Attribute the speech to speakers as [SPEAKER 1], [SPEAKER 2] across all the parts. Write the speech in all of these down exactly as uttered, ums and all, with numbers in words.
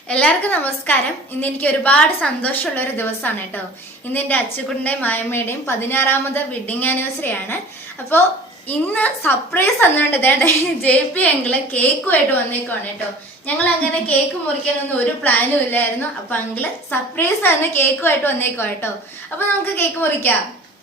[SPEAKER 1] എല്ലാവർക്കും നമസ്കാരം. ഇന്ന് എനിക്ക് ഒരുപാട് സന്തോഷമുള്ള ഒരു ദിവസമാണ് കേട്ടോ. ഇന്ന് എന്റെ അച്ചുകുട്ടിന്റെയും മായമ്മയുടെയും പതിനാറാമത് വെഡിങ് ആനിവേഴ്സറി ആണ്. അപ്പോ ഇന്ന് സർപ്രൈസ് തന്നുകൊണ്ട് ഇതേണ്ട ജെ പി അങ്കിള് കേക്കുമായിട്ട് വന്നേക്കുവാണ് കേട്ടോ. ഞങ്ങൾ അങ്ങനെ കേക്ക് മുറിക്കാനൊന്നും ഒരു പ്ലാനും ഇല്ലായിരുന്നു. അപ്പൊ അങ്കിള് സർപ്രൈസ് തന്നെ കേക്കുമായിട്ട് വന്നേക്കുവാ കേട്ടോ. അപ്പൊ നമുക്ക് കേക്ക് മുറിക്കാം.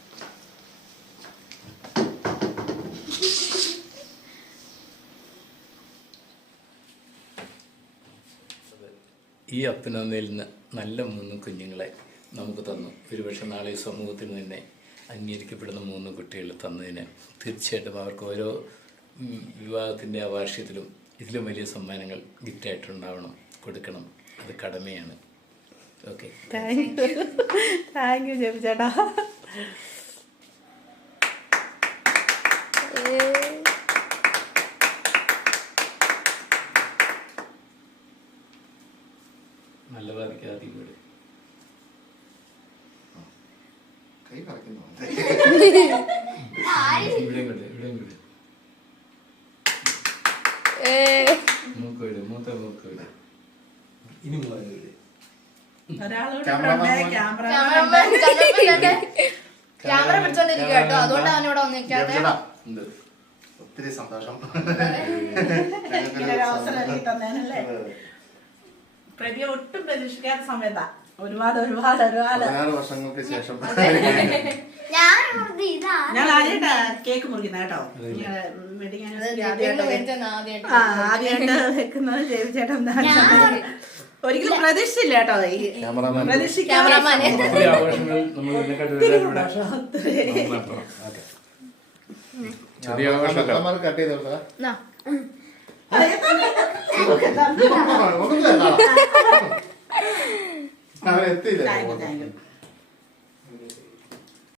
[SPEAKER 2] ഈ അപ്പനമ്മയിൽ നിന്ന് നല്ല മൂന്ന് കുഞ്ഞുങ്ങളെ നമുക്ക് തന്നു. ഒരുപക്ഷെ നാളെ സമൂഹത്തിന് തന്നെ അംഗീകരിക്കപ്പെടുന്ന മൂന്ന് കുട്ടികൾ തന്നതിന് തീർച്ചയായിട്ടും അവർക്ക് ഓരോ വിവാഹത്തിൻ്റെ ആ വാർഷികത്തിലും ഇതിലും വലിയ സമ്മാനങ്ങൾ ഗിഫ്റ്റായിട്ടുണ്ടാവണം, കൊടുക്കണം. അത് കടമയാണ്. Okay,
[SPEAKER 3] thank you thank you J B ചേട്ടാ.
[SPEAKER 2] നല്ല ബാധിക്കാതെ വീട് ഇവിടെയും വിട്, ഇവിടെയും വിട്. മൂക്ക് വിട്, മൂത്ത മൂക്ക് വിട്. ഇനി മൂന്ന് വിട്.
[SPEAKER 1] ക്യാമറ പിടിച്ചോണ്ടിരിക്കുക കേട്ടോ, അതുകൊണ്ട് അവനോട് വന്നിരിക്കാതെ.
[SPEAKER 4] ഒത്തിരി സന്തോഷം.
[SPEAKER 3] പ്രതി ഒട്ടും പ്രതീക്ഷിക്കാത്ത സമയത്താ. ഒരുപാട് ഒരുപാട് ഒരുപാട്
[SPEAKER 4] പതിനാറ് വർഷങ്ങൾക്ക് ശേഷം
[SPEAKER 3] ഞാൻ ആദ്യമായിട്ടാ കേക്ക് മുറിക്കുന്ന കേട്ടോ. വെഡിങ് ആനിവേഴ്സറി ആദ്യമായിട്ട് വെക്കുന്നത് ജെബി ചേട്ടൻ. ഒരിക്കലും പ്രതീക്ഷിച്ചില്ല കേട്ടോ. പ്രതീക്ഷിക്കാൻ
[SPEAKER 4] കട്ട് ചെയ്തോളാം. അവരെത്തിയില്ല.